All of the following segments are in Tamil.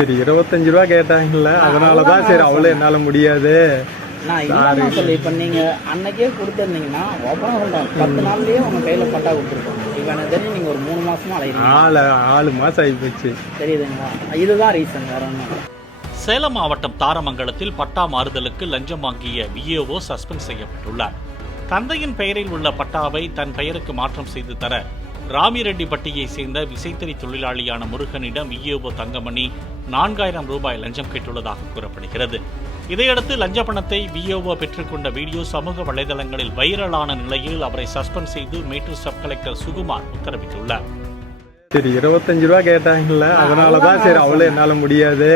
சரி 25 ரூபா கேட்டாங்கல்ல, அதனாலதான் சரி அவ்வளவு என்னால முடியாது. நான் இதுதான் சொல்லி இப்போ நீங்கள் அன்னைக்கே கொடுத்துருந்தீங்கன்னா ஓப்பனாக சொல்கிறேன் 10 நாள்லேயே உங்கள் கையில் பட்டா கொடுத்துருக்கோம். இப்போ எனக்கு தெரிஞ்சு நீங்கள் ஒரு 3 மாசமா அலைகிறீங்க. 4 மாசம் ஆகிப்போச்சு. தெரியுதுங்களா? இதுதான் ரீசன், வேற ஒன்றும். சேலம் மாவட்டம் தாரமங்கலத்தில் பட்டா மாறுதலுக்கு லஞ்சம் வாங்கிய விஏஓ சஸ்பெண்ட் செய்யப்பட்டுள்ளார். தந்தையின் பெயரில் உள்ள பட்டாவை தன் பெயருக்கு மாற்றம் செய்து தர ராமிரெட்டிப்பட்டியை சேர்ந்த விசைத்தறி தொழிலாளியான முருகனிடம் விஏஓ தங்கமணி 4000 ரூபாய் லஞ்சம் கேட்டுள்ளதாக கூறப்படுகிறது. இதையடுத்து லஞ்ச பணத்தை விஏஓ பெற்றுக்கொண்ட வீடியோ சமூக வலைதளங்களில் வைரலான நிலையில் அவரை சஸ்பெண்ட் செய்து மேட்டூர் சப் கலெக்டர் சுகுமார் உத்தரவிட்டுள்ளார். சரி 25 ரூபா கேட்டாங்கல்ல, அதனாலதான் சரி அவ்வளவு என்னால முடியாது.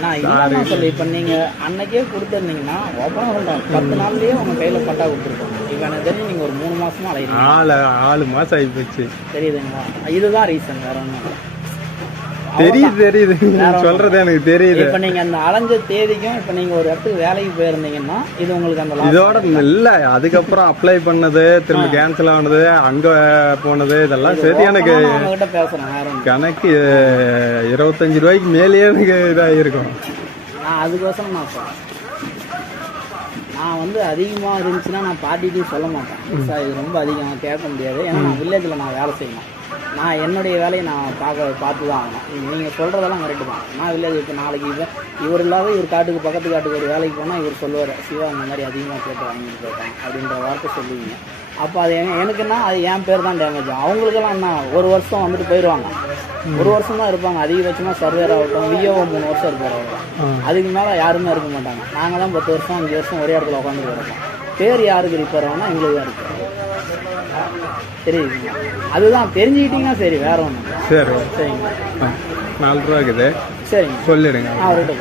நான் இதுதான் சொல்லி இப்போ நீங்கள் அன்னைக்கே கொடுத்துருந்தீங்கன்னா ஓப்பனாக சொல்கிறேன் 10 நாள்லேயே உங்கள் கையில் பட்டா கொடுத்துருக்கோம். இப்போ எனக்கு தெரிஞ்சு நீங்கள் ஒரு 3 மாசமா அலைகிறீங்க. 4 மாசம் ஆகிப்போச்சு. தெரியுதுங்களா? இதுதான் ரீசன், வேற ஒன்றும். தெரியுது சொல்றது எனக்கு தெரியுது. இப்ப நீங்க அந்த அலைஞ்ச தேதிக்கும் இப்ப நீங்க ஒரு இடத்துக்கு வேலைக்கு போயிருந்தீங்கன்னா இது உங்களுக்கு அந்த இதோட இல்ல, அதுக்கப்புறம் அப்ளை பண்ணது திரும்ப கேன்சல் ஆனது அங்க போனது இதெல்லாம் சரி எனக்கு பேசுறேன். கணக்கு 25 ரூபாய்க்கு மேலேயே எனக்கு இதாயிருக்கும். நான் அதுக்கோசரம் நான் சொல்றேன். நான் வந்து அதிகமாக இருந்துச்சுன்னா நான் பார்ட்டிட்டையும் சொல்ல மாட்டேன். சார் இது ரொம்ப அதிகமாக கேட்க முடியாது, ஏன்னா நான் வில்லேஜில் நான் வேலை செய்யணும். நான் என்னுடைய வேலையை நான் பார்த்து தான் ஆகணும். நீங்கள் சொல்கிறதெல்லாம் கரெக்டு தான். நான் வில்லேஜ் இப்போ நாளைக்கு இவர் இல்லாத இவர் காட்டுக்கு பக்கத்து காட்டுக்கு ஒரு வேலைக்கு போனால் இவர் சொல்லுவார், சிவா இந்த மாதிரி அதிகமாக கேட்டு வாங்கிட்டு போயிட்டாங்க அப்படின்ற வார்த்தை சொல்லுவீங்க. அப்போ அது எனக்குன்னா அது என் பேர் தான் டேமேஜ். அவங்களுக்கெல்லாம் என்ன 1 வருஷம் வந்துட்டு போயிடுவாங்க. 1 வருஷம் தான் இருப்பாங்க. அதிகபட்சமாக சர்வேர் ஆகட்டும் விஏஓ 3 வருஷம் இருப்பார். அவ்வளோ அதுக்கு மேலே யாருமே இருக்க மாட்டாங்க. நாங்கள் தான் 10 வருஷம் 5 வருஷம் ஒரே இடத்துல உட்காந்துட்டு இருப்போம். பேர் யாருக்கு ரிப்பேர் ஆகுனா எங்களுக்கு தான் இருக்குது. தெரியுதுங்க? அதுதான் தெரிஞ்சுக்கிட்டீங்கன்னா சரி, வேற ஒன்று. சரி சரிங்க. 4 ரூபா இருக்குது. சரிங்க, சொல்லிடுங்க. அவர்கிட்ட